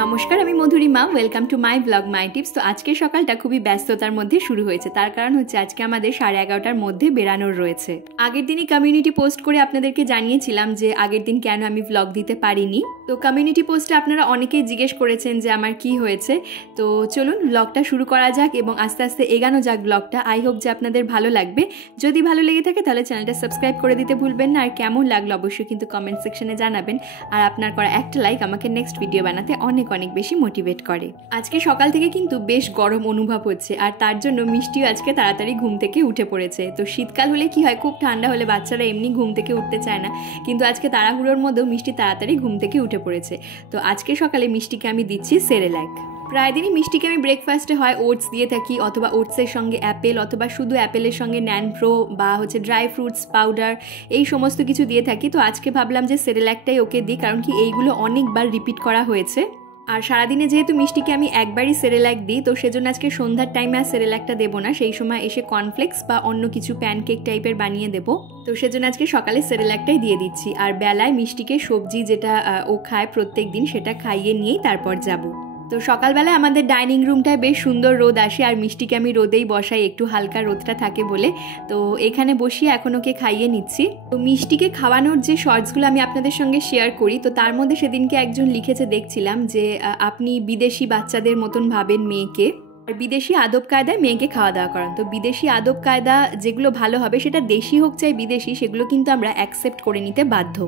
নমস্কার, আমি Madhurima. Welcome to my blog my tips. তো আজকের সকালটা খুবই ব্যস্ততার মধ্যে শুরু হয়েছে, তার কারণ হচ্ছে আজকে আমাদের 11:30টার মধ্যে বেরানোর রয়েছে। আগের দিনই কমিউনিটি পোস্ট করে আপনাদেরকে জানিয়েছিলাম যে আগের দিন কেন আমি ব্লগ দিতে পারিনি। তো কমিউনিটি পোস্টে আপনারা অনেকেই জিজ্ঞেস করেছেন যে আমার কি হয়েছে। তো চলুন ব্লগটা শুরু করা যাক এবং আস্তে আস্তে এগানো যাক ব্লগটা। আই হোপ যে আপনাদের ভালো লাগবে। যদি ভালো লেগে থাকে তাহলে চ্যানেলটা সাবস্ক্রাইব করে দিতে ভুলবেন না। আর কেমন লাগলো অবশ্যই কিন্তু কমেন্ট সেকশনে জানাবেন। আর আপনার করা একটা লাইক আমাকে নেক্সট ভিডিও বানাতে অনেক বেশি মোটিভেট করে। আজকে সকাল থেকে কিন্তু বেশ গরম অনুভব হচ্ছে, আর তার জন্য মিষ্টিও আজকে তাড়াতাড়ি ঘুম থেকে উঠে পড়েছে। তো শীতকাল হলে কি হয়, খুব ঠান্ডা হলে বাচ্চারা এমনি ঘুম থেকে উঠতে চায় না, কিন্তু আজকে তাড়াহুড়োর মধ্যেও মিষ্টি তাড়াতাড়ি ঘুম থেকে উঠে পড়েছে। তো আজকে সকালে মিষ্টিকে আমি দিচ্ছি সেরেল্যাক। প্রায় দিনই মিষ্টিকে আমি ব্রেকফাস্টে হয় ওটস দিয়ে থাকি, অথবা ওটসের সঙ্গে অ্যাপেল, অথবা শুধু অ্যাপেলের সঙ্গে ন্যানপ্রো বা ড্রাই ফ্রুটস পাউডার, এই সমস্ত কিছু দিয়ে থাকি। তো আজকে ভাবলাম যে সেরেল্যাকটাই ওকে দিই, কারণ কি এইগুলো অনেকবার রিপিট করা হয়েছে। আর সারাদিনে যেহেতু মিষ্টিকে আমি একবারই সেরেল্যাক দিই, তো সেজন্য আজকে সন্ধ্যার টাইমে আর সেরেল্যাকটা দেবো না, সেই সময় এসে কর্নফ্লেক্স বা অন্য কিছু প্যানকেক টাইপের বানিয়ে দেবো। তো সেজন্য আজকে সকালে সেরেল্যাকটাই দিয়ে দিচ্ছি, আর বেলায় মিষ্টিকে সবজি যেটা ও খায় প্রত্যেক দিন সেটা খাইয়ে নিয়েই তারপর যাব। তো সকালবেলায় আমাদের ডাইনিং রুমটায় বেশ সুন্দর রোদ আসে, আর মিষ্টিকে আমি রোদেই বসাই, একটু হালকা রোদটা থাকে বলে। তো এখানে বসিয়ে এখন ওকে খাইয়ে নিচ্ছি। তো মিষ্টিকে খাওয়ানোর যে শর্টসগুলো আমি আপনাদের সঙ্গে শেয়ার করি, তো তার মধ্যে সেদিনকে একজন লিখেছে, দেখছিলাম যে আপনি বিদেশি বাচ্চাদের মতন ভাবেন মেয়েকে, আর বিদেশি আদব কায়দায় মেয়েকে খাওয়া দাওয়া করান। তো বিদেশি আদব কায়দা যেগুলো ভালো হবে, সেটা দেশি হোক চাই বিদেশি, সেগুলো কিন্তু আমরা অ্যাকসেপ্ট করে নিতে বাধ্য।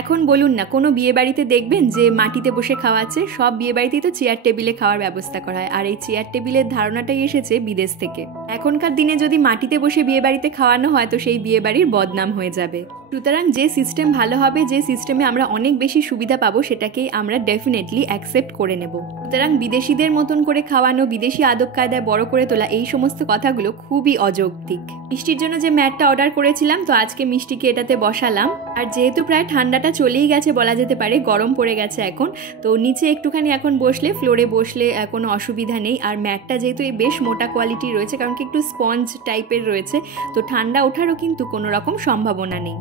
এখন বলুন না, কোনো বিয়েবাড়িতে দেখবেন যে মাটিতে বসে খাওয়াচ্ছে? সব বিয়েবাড়িতেই তো চেয়ার টেবিলে খাওয়ার ব্যবস্থা করা হয়, আর এই চেয়ার টেবিলের ধারণাটাই এসেছে বিদেশ থেকে। এখনকার দিনে যদি মাটিতে বসে বিয়েবাড়িতে খাওয়ানো হয়, তো সেই বিয়েবাড়ির বদনাম হয়ে যাবে। সুতরাং যে সিস্টেম ভালো হবে, যে সিস্টেমে আমরা অনেক বেশি সুবিধা পাবো, সেটাকেই আমরা ডেফিনেটলি অ্যাকসেপ্ট করে নেব। সুতরাং বিদেশিদের মতন করে খাওয়ানো, বিদেশি আদব কায়দায় বড় করে তোলা, এই সমস্ত কথাগুলো খুবই অযৌক্তিক। মিষ্টির জন্য যে ম্যাটটা অর্ডার করেছিলাম, তো আজকে মিষ্টিকে এটাতে বসালাম। আর যেহেতু প্রায় ঠান্ডাটা চলেই গেছে বলা যেতে পারে, গরম পড়ে গেছে এখন, তো নিচে একটুখানি এখন বসলে, ফ্লোরে বসলে কোনো অসুবিধা নেই। আর ম্যাটটা যেহেতু বেশ মোটা কোয়ালিটির রয়েছে, কারণ কি একটু স্পঞ্জ টাইপের রয়েছে, তো ঠান্ডা ওঠারও কিন্তু কোনো রকম সম্ভাবনা নেই।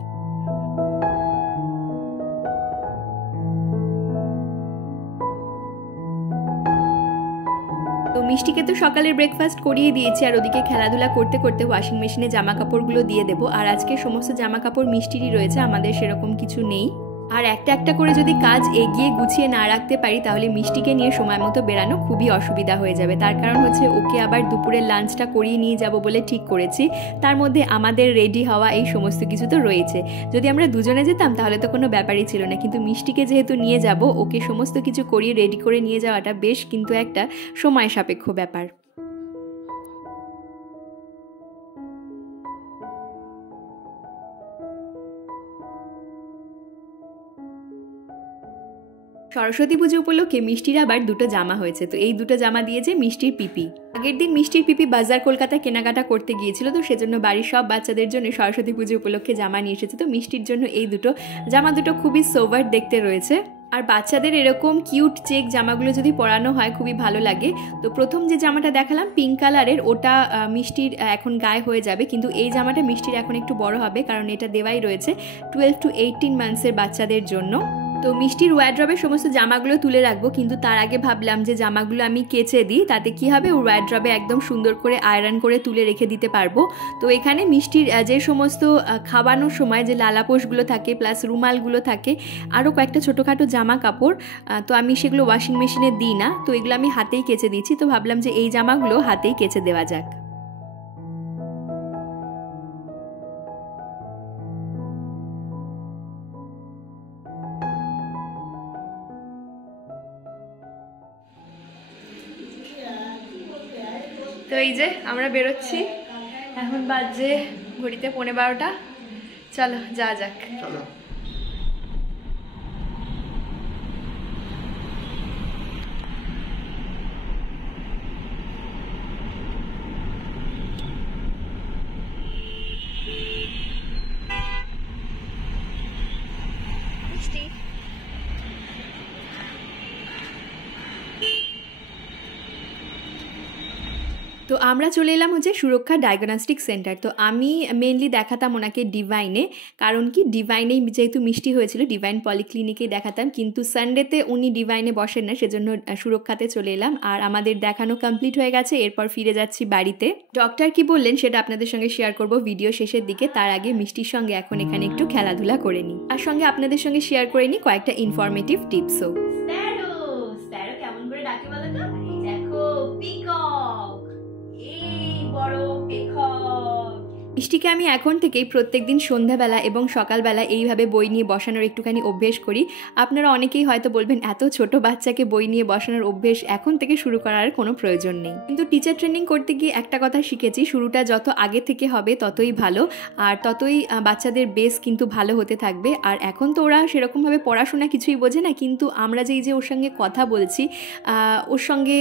তো মিষ্টিকে তো সকালের ব্রেকফাস্ট করিয়ে দিয়েছি, আর ওদিকে খেলাধুলা করতে করতে ওয়াশিং মেশিনে জামা কাপড়গুলো দিয়ে দেবো। আর আজকে সমস্ত জামা কাপড় মিষ্টিরই রয়েছে, আমাদের সেরকম কিছু নেই। আর একটা একটা করে যদি কাজ এগিয়ে গুছিয়ে না রাখতে পারি, তাহলে মিষ্টিকে নিয়ে সময় মতো বেরানো খুবই অসুবিধা হয়ে যাবে। তার কারণ হচ্ছে ওকে আবার দুপুরের লাঞ্চটা করিয়ে নিয়ে যাব বলে ঠিক করেছি, তার মধ্যে আমাদের রেডি হওয়া এই সমস্ত কিছু তো রয়েছে। যদি আমরা দুজনে যেতাম তাহলে তো কোনো ব্যাপারই ছিল না, কিন্তু মিষ্টিকে যেহেতু নিয়ে যাব, ওকে সমস্ত কিছু করিয়ে রেডি করে নিয়ে যাওয়াটা বেশ কিন্তু একটা সময় সাপেক্ষ ব্যাপার। সরস্বতী পুজো উপলক্ষে মিষ্টির আবার দুটো জামা হয়েছে। তো এই দুটো জামা দিয়েছে মিষ্টির পিপি। আগের দিন মিষ্টির পিপি বাজার কলকাতায় কেনাকাটা করতে গিয়েছিল, তো সেজন্য বাড়ির সব বাচ্চাদের জন্য সরস্বতী পুজো উপলক্ষে জামা নিয়ে এসেছে। তো মিষ্টির জন্য এই দুটো জামা খুবই সোভার দেখতে রয়েছে। আর বাচ্চাদের এরকম কিউট চেক জামাগুলো যদি পরানো হয় খুবই ভালো লাগে। তো প্রথম যে জামাটা দেখালাম পিঙ্ক কালারের, ওটা মিষ্টির এখন গায়ে হয়ে যাবে, কিন্তু এই জামাটা মিষ্টির এখন একটু বড় হবে, কারণ এটা দেওয়াই রয়েছে 12 to 18 মান্থসের বাচ্চাদের জন্য। তো মিষ্টির ওয়ার্ড্রবে সমস্ত জামাগুলো তুলে রাখবো, কিন্তু তার আগে ভাবলাম যে জামাগুলো আমি কেচে দিই, তাতে কি হবে, ওর ওয়ার্ড্রবে একদম সুন্দর করে আয়রন করে তুলে রেখে দিতে পারবো। তো এখানে মিষ্টির যে সমস্ত খাওয়ানোর সময় যে লালাপোশগুলো থাকে, প্লাস রুমালগুলো থাকে, আরও কয়েকটা ছোটোখাটো জামা কাপড়, তো আমি সেগুলো ওয়াশিং মেশিনে দিই না, তো এগুলো আমি হাতেই কেচে দিচ্ছি। তো ভাবলাম যে এই জামাগুলো হাতেই কেচে দেওয়া যাক। তো এই যে আমরা বেরোচ্ছি, এখন বাজে ঘড়িতে 12:15। চলো যা যাক। তো আমরা চলে এলাম হচ্ছে সুরক্ষা ডায়াগনস্টিক সেন্টার। তো আমি মেনলি দেখাতাম ওনাকে ডিভাইনে, কারণ কি ডিভাইনেই যেহেতু মিষ্টি হয়েছিল ডিভাইন পলিক্লিনিকেই দেখাতাম, কিন্তু সানডেতে উনি ডিভাইনে বসেন না, সেজন্য সুরক্ষাতে চলে এলাম। আর আমাদের দেখানো কমপ্লিট হয়ে গেছে, এরপর ফিরে যাচ্ছি বাড়িতে। ডক্টর কি বললেন সেটা আপনাদের সঙ্গে শেয়ার করব ভিডিও শেষের দিকে। তার আগে মিষ্টির সঙ্গে এখন এখানে একটু খেলাধুলা করে নিই, আর সঙ্গে আপনাদের সঙ্গে শেয়ার করে নিই কয়েকটা ইনফরমেটিভ টিপসও। স্প্যারো কেমন করে ডাকে বলো তো? দেখো পিকক, এই বড় পেখক। মিষ্টিকে আমি এখন থেকেই প্রত্যেকদিন সন্ধ্যাবেলা এবং সকালবেলা এইভাবে বই নিয়ে বসানোর একটুখানি অভ্যেস করি। আপনারা অনেকেই হয়তো বলবেন এত ছোট বাচ্চাকে বই নিয়ে বসানোর অভ্যেস এখন থেকে শুরু করার কোনো প্রয়োজন নেই, কিন্তু টিচার ট্রেনিং করতে গিয়ে একটা কথা শিখেছি, শুরুটা যত আগে থেকে হবে ততই ভালো, আর ততই বাচ্চাদের বেস কিন্তু ভালো হতে থাকবে। আর এখন তো ওরা সেরকমভাবে পড়াশোনা কিছুই বোঝে না, কিন্তু আমরা যে ওর সঙ্গে কথা বলছি, ওর সঙ্গে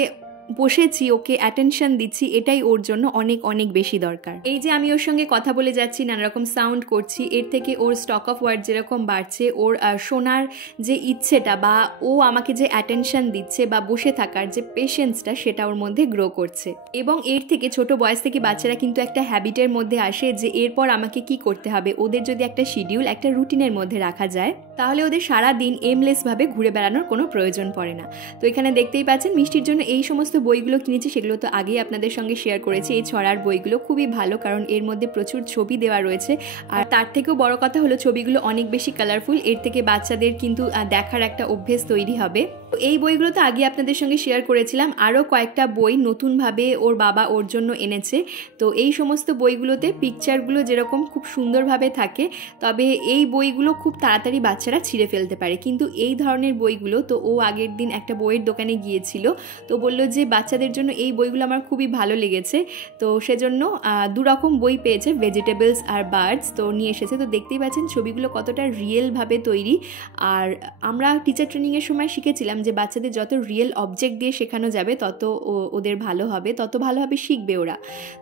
বসেছি, ওকে অ্যাটেনশন দিচ্ছি, এটাই ওর জন্য অনেক অনেক বেশি দরকার। এই যে আমি ওর সঙ্গে কথা বলে যাচ্ছি, নানা রকম সাউন্ড করছি, এর থেকে ওর স্টক অফ ওয়ার্ড যেরকম বাড়ছে, ওর শোনার যে ইচ্ছেটা বা ও আমাকে যে অ্যাটেনশন দিচ্ছে বা বসে থাকার যে পেশেন্সটা, সেটা ওর মধ্যে গ্রো করছে। এবং এর থেকে ছোট বয়স থেকে বাচ্চারা কিন্তু একটা হ্যাবিটের মধ্যে আসে যে এরপর আমাকে কি করতে হবে। ওদের যদি একটা শিডিউল, একটা রুটিনের মধ্যে রাখা যায়, তাহলে ওদের সারা দিন এমলেসভাবে ঘুরে বেড়ানোর কোনো প্রয়োজন পড়ে না। তো এখানে দেখতেই পাচ্ছেন মিষ্টির জন্য এই সমস্ত বইগুলো কিনেছি, সেগুলো তো আগেই আপনাদের সঙ্গে শেয়ার করেছি। এই ছড়ার বইগুলো খুবই ভালো, কারণ এর মধ্যে প্রচুর ছবি দেওয়া রয়েছে, আর তার থেকেও বড় কথা হলো ছবিগুলো অনেক বেশি কালারফুল। এর থেকে বাচ্চাদের কিন্তু দেখার একটা অভ্যেস তৈরি হবে। এই বইগুলো তো আগে আপনাদের সঙ্গে শেয়ার করেছিলাম, আরও কয়েকটা বই নতুনভাবে ওর বাবা ওর জন্য এনেছে। তো এই সমস্ত বইগুলোতে পিকচারগুলো যেরকম খুব সুন্দরভাবে থাকে, তবে এই বইগুলো খুব তাড়াতাড়ি বাচ্চারা ছিঁড়ে ফেলতে পারে। কিন্তু এই ধরনের বইগুলো, তো ও আগের দিন একটা বইয়ের দোকানে গিয়েছিল, তো বললো যে বাচ্চাদের জন্য এই বইগুলো আমার খুবই ভালো লেগেছে, তো সেজন্য দুরকম বই পেয়েছে, ভেজিটেবলস আর বার্ডস, তো নিয়ে এসেছে। তো দেখতেই পাচ্ছেন ছবিগুলো কতটা রিয়েলভাবে তৈরি। আর আমরা টিচার ট্রেনিংয়ের সময় শিখেছিলাম যে বাচ্চাদের যত রিয়েল অবজেক্ট দিয়ে শেখানো যাবে তত ওদের ভালো হবে, তত ভালোভাবে শিখবে ওরা।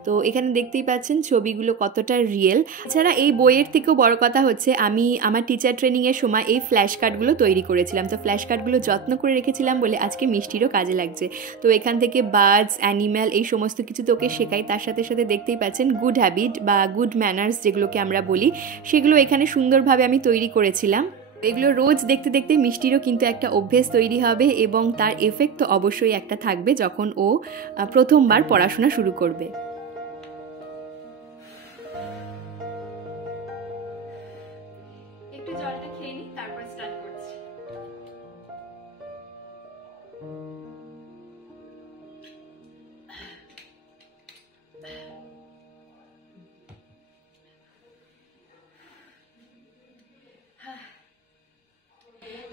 তো এখানে দেখতেই পাচ্ছেন ছবিগুলো কতটা রিয়েল। এছাড়া এই বইয়ের থেকেও বড় কথা হচ্ছে আমি আমার টিচার ট্রেনিংয়ের সময় এই ফ্ল্যাশ কার্ডগুলো তৈরি করেছিলাম। তো ফ্ল্যাশ কার্ডগুলো যত্ন করে রেখেছিলাম বলে আজকে মিষ্টিরও কাজে লাগছে। তো এখান থেকে বার্ডস, অ্যানিম্যাল, এই সমস্ত কিছু তোকে শেখাই, তার সাথে সাথে দেখতেই পাচ্ছেন গুড হ্যাবিট বা গুড ম্যানার্স যেগুলোকে আমরা বলি, সেগুলো এখানে সুন্দরভাবে আমি তৈরি করেছিলাম। এগুলো রোজ দেখতে দেখতে মিষ্টিরও কিন্তু একটা অভ্যেস তৈরি হবে, এবং তার এফেক্ট তো অবশ্যই একটা থাকবে যখন ও প্রথমবার পড়াশোনা শুরু করবে। একটু জলটা খেয়ে নিই, তারপর স্টার্ট করছি।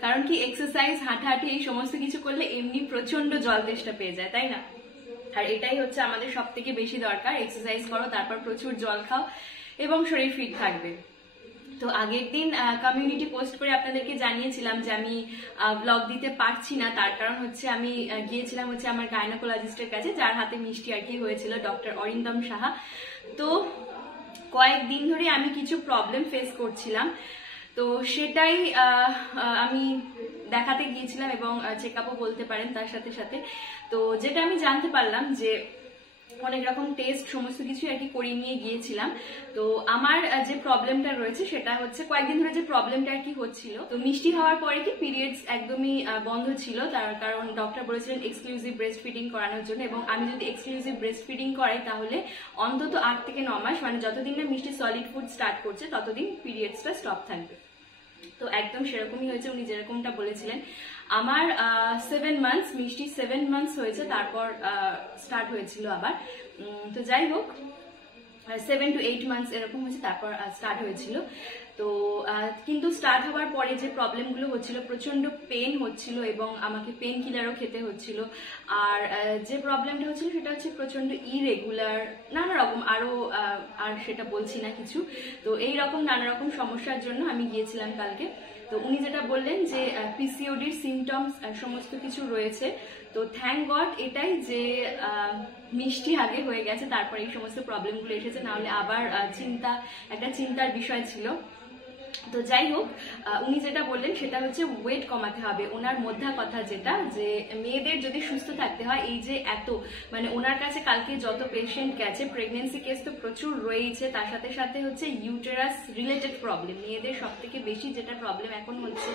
কারণ কি এক্সারসাইজ, হাঁটাহাঁটি এই সমস্ত কিছু করলে এমনি প্রচন্ড জল তেষ্টা পেয়ে যায়, তাই না? আর এটাই হচ্ছে আমাদের সব থেকে বেশি দরকার, এক্সারসাইজ করো, তারপর প্রচুর জল খাও এবং শরীর ফিট থাকবে। তো আগের দিন কমিউনিটি পোস্ট করে আপনাদেরকে জানিয়েছিলাম যে আমি ব্লগ দিতে পারছি না, তার কারণ হচ্ছে আমি গিয়েছিলাম হচ্ছে আমার গাইনোকোলজিস্টের কাছে, যার হাতে মিষ্টি আর কি হয়েছিল, ডক্টর অরিন্দম সাহা। তো কয়েকদিন ধরে আমি কিছু প্রবলেম ফেস করছিলাম, তো সেটাই আমি দেখাতে গিয়েছিলাম এবং চেক আপও বলতে পারেন তার সাথে সাথে। তো যেটা আমি জানতে পারলাম যে অনেক রকম টেস্ট সমস্ত কিছু আর কি করিয়ে নিয়ে গিয়েছিলাম। তো আমার যে প্রবলেমটা রয়েছে সেটা হচ্ছে কয়েকদিন ধরে যে প্রবলেমটা আর কি হচ্ছিল, তো মিষ্টি হওয়ার পরে কি পিরিয়ডস একদমই বন্ধ ছিল, তার কারণ ডক্টর বলেছিলেন এক্সক্লুসিভ ব্রেস্ট ফিডিং করানোর জন্য, এবং আমি যদি এক্সক্লুসিভ ব্রেস্ট ফিডিং করাই তাহলে অন্তত 8 থেকে 9 মাস, মানে যতদিন না মিষ্টি সলিড ফুড স্টার্ট করছে ততদিন পিরিয়ডসটা স্টপ থাকবে। তো একদম সেরকমই হয়েছে, উনি যেরকমটা বলেছিলেন। আমার 7 মান্থস, মিষ্টি 7 মান্থস হয়েছে, তারপর স্টার্ট হয়েছিল আবার। তো যাই হোক 7 to 8 মান্থস এরকম হয়েছে, তারপর স্টার্ট হয়েছিল। তো কিন্তু স্টার্ট হওয়ার পরে যে প্রবলেমগুলো হচ্ছিল, প্রচন্ড পেন হচ্ছিল এবং আমাকে পেন কিলারও খেতে হচ্ছিল। আর যে প্রবলেমটা হচ্ছিল সেটা হচ্ছে প্রচন্ড ইরেগুলার, নানা রকম আরো আর সেটা বলছি না কিছু। তো এই রকম নানা রকম সমস্যার জন্য আমি গিয়েছিলাম কালকে। তো উনি যেটা বললেন যে পিসিওডির সিমটমস সমস্ত কিছু রয়েছে। তো থ্যাংক গড এটাই যে মিষ্টি আগে হয়ে গেছে, তারপর এই সমস্ত প্রবলেমগুলো এসেছে, নাহলে আবার একটা চিন্তার বিষয় ছিল। তো যাই হোক, উনি যেটা বললেন সেটা হচ্ছে ওয়েট কমাতে হবে। ওনার মধ্যা কথা যেটা, যে মেয়েদের যদি সুস্থ থাকতে হয়, এই যে এত মানে ওনার কাছে কালকে যত পেশেন্ট গেছে, প্রেগনেন্সি কেস তো প্রচুর রয়েছে, তার সাথে সাথে হচ্ছে ইউটেরাস রিলেটেড প্রবলেম। মেয়েদের সব থেকে বেশি যেটা প্রবলেম এখন হচ্ছে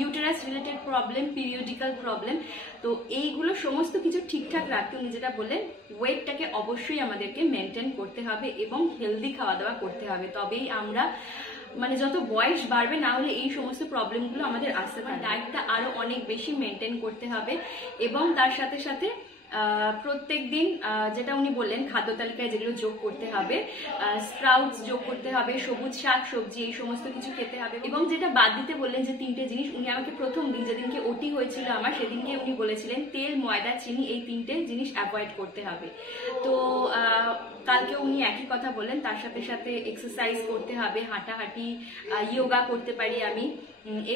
uterus related problem, periodical problem. তো এইগুলো সমস্ত কিছু ঠিকঠাক রাখতে উনি যেটা বললেন, ওয়েটটাকে অবশ্যই আমাদেরকে মেনটেন করতে হবে এবং হেলদি খাওয়া দাওয়া করতে হবে। তবেই আমরা মানে যত বয়স বাড়বে, না হলে এই সমস্ত প্রবলেমগুলো আমাদের আসতে পারে। ডায়েটটা আরো অনেক বেশি মেনটেন করতে হবে এবং তার সাথে সাথে প্রত্যেক দিন যেটা উনি বললেন খাদ্য তালিকায় যেগুলো যোগ করতে হবে, স্প্রাউটস যোগ করতে হবে, সবুজ শাক সবজি, এই সমস্ত কিছু খেতে হবে। এবং যেটা বাদ দিতে বললেন যে 3টে জিনিস, উনি আমাকে প্রথম দিন যেদিনকে ওটি হয়েছিল আমার, সেদিনকে উনি বলেছিলেন তেল, ময়দা, চিনি, এই 3টে জিনিস অ্যাভয়েড করতে হবে। তো কালকে উনি একই কথা বললেন। তার সাথে সাথে এক্সারসাইজ করতে হবে, হাঁটাহাঁটি, যোগা করতে পারি আমি।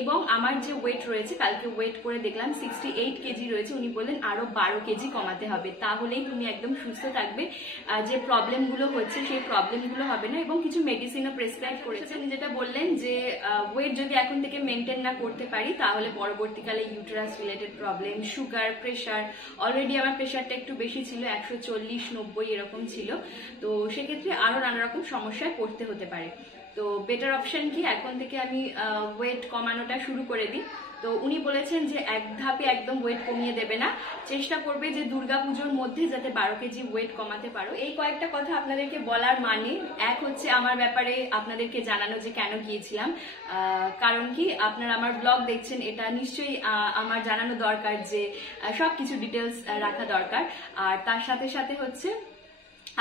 এবং আমার যে ওয়েট রয়েছে, কালকে ওয়েট করে দেখলাম 68 কেজি রয়েছে। উনি বললেন আরো 12 কেজি কমাতে হবে, তাহলেই তুমি একদম সুস্থ থাকবে, যে প্রবলেমগুলো হচ্ছে সেই প্রবলেমগুলো হবে না। এবং কিছু মেডিসিনও প্রেসক্রাইব করেছে। উনি যেটা বললেন যে ওয়েট যদি এখন থেকে মেনটেন না করতে পারি, তাহলে পরবর্তীকালে uterus related problem, sugar, pressure, already আমার প্রেশারটা একটু বেশি ছিল, 140/90 এরকম ছিল। তো সেক্ষেত্রে আরো নানা রকম সমস্যায় পড়তে হতে পারে। তো বেটার অপশন কি, এখন থেকে আমি ওয়েট কমানোটা শুরু করে দিই। তো উনি বলেছেন যে এক ধাপে একদম ওয়েট কমিয়ে দেবে না, চেষ্টা করবে যে দুর্গাপুজোর মধ্যে যাতে 12 কেজি ওয়েট কমাতে পারো। এই কয়েকটা কথা আপনাদেরকে বলার মানে, এক হচ্ছে আমার ব্যাপারে আপনাদেরকে জানানো যে কেন গিয়েছিলাম। কারণ কি, আপনারা আমার ব্লগ দেখছেন, এটা নিশ্চয়ই আমার জানানো দরকার যে সবকিছু ডিটেলস রাখা দরকার। আর তার সাথে সাথে হচ্ছে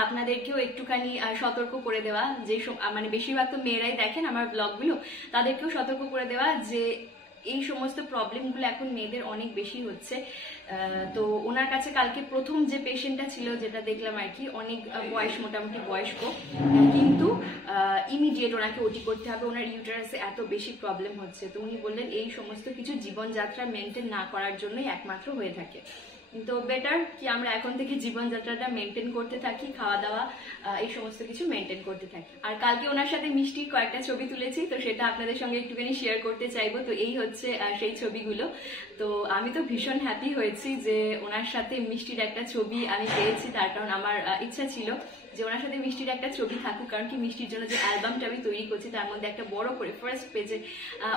আপনাদেরকেও একটুখানি সতর্ক করে দেওয়া, যে মানে বেশিরভাগ তো মেয়েরাই দেখেন আমার ব্লগগুলো, তাদেরকেও সতর্ক করে দেওয়া যে এই সমস্ত প্রবলেমগুলো এখন মেয়েদের অনেক বেশি হচ্ছে। তো ওনার কাছে কালকে প্রথম যে পেশেন্টটা ছিল, যেটা দেখলাম আর কি, অনেক বয়স, মোটামুটি বয়স্ক, কিন্তু ইমিডিয়েট ওনাকে ওটি করতে হবে, ওনার ইউটেরাসে এত বেশি প্রবলেম হচ্ছে। তো উনি বললেন এই সমস্ত কিছু জীবনযাত্রা মেনটেন না করার জন্যই একমাত্র হয়ে থাকে। তো বেটার কি আমরা এখন থেকে জীবনযাত্রাটা মেনটেন করতে থাকি, খাওয়া দাওয়া এই সমস্ত কিছু মেনটেন করতে থাকি। আর কালকে ওনার সাথে মিষ্টির কয়েকটা ছবি তুলেছি, তো সেটা আপনাদের সঙ্গে একটুখানি শেয়ার করতে চাইবো। তো এই হচ্ছে সেই ছবিগুলো। তো আমি তো ভীষণ হ্যাপি হয়েছি যে ওনার সাথে মিষ্টির একটা ছবি আমি পেয়েছি, তার কারণ আমার ইচ্ছা ছিল যে ওনার সাথে মিষ্টির একটা ছবি থাকুক। কারণ কি, মিষ্টির জন্য যে অ্যালবামটা আমি তৈরি করছি, তার মধ্যে একটা বড় করে ফার্স্ট পেজে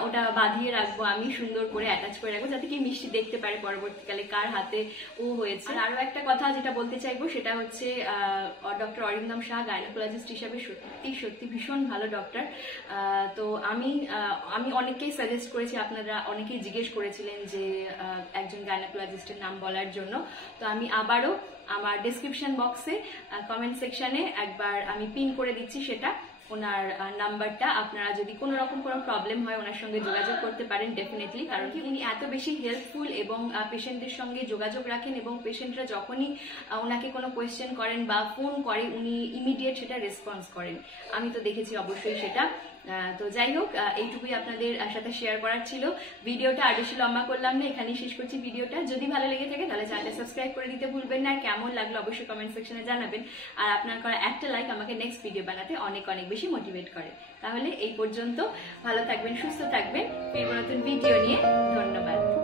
ওটা বাঁধিয়ে রাখবো, আমি সুন্দর করে অ্যাটাচ করে রাখবো, যাতে কি মিষ্টি দেখতে পারে পরবর্তীকালে কার হাতে ও হয়েছে। আর আরো একটা কথা যেটা বলতে চাইবো, সেটা হচ্ছে ডক্টর অরিন্দম শাহ গাইনোকোলজিস্ট হিসাবে সত্যি সত্যি ভীষণ ভালো ডক্টর। তো আমি অনেককেই সাজেস্ট করেছি, আপনারা অনেকেই জিজ্ঞেস করেছিলেন যে একজন গাইনোকোলজিস্টের নাম বলার জন্য। তো আমি আবারও আমার ডেসক্রিপশন বক্সে কমেন্ট সেকশনে একবার আমি পিন করে দিচ্ছি সেটা, ওনার নাম্বারটা। আপনারা যদি কোনো রকম কোনো প্রবলেম হয় ওনার সঙ্গে যোগাযোগ করতে পারেন ডেফিনেটলি। কারণ কি, উনি এত বেশি হেল্পফুল এবং পেশেন্টদের সঙ্গে যোগাযোগ রাখেন, এবং পেশেন্টরা যখনই ওনাকে কোনো কোয়েশ্চেন করেন বা ফোন করে, উনি ইমিডিয়েট সেটা রেসপন্স করেন। আমি তো দেখেছি অবশ্যই সেটা। তো যাই হোক, এইটুকুই আপনাদের সাথে শেয়ার করার ছিল। ভিডিওটা আর বেশি লম্বা করলাম না, এখানেই শেষ করছি ভিডিওটা। যদি ভালো লেগে থাকে তাহলে চ্যানেলটা সাবস্ক্রাইব করে দিতে ভুলবেন না। কেমন লাগলো অবশ্যই কমেন্ট সেকশনে জানাবেন। আর আপনার করা একটা লাইক আমাকে নেক্সট ভিডিও বানাতে অনেক অনেক বেশি মোটিভেট করে। তাহলে এই পর্যন্ত, ভালো থাকবেন, সুস্থ থাকবেন, ফিরব নতুন ভিডিও নিয়ে। ধন্যবাদ।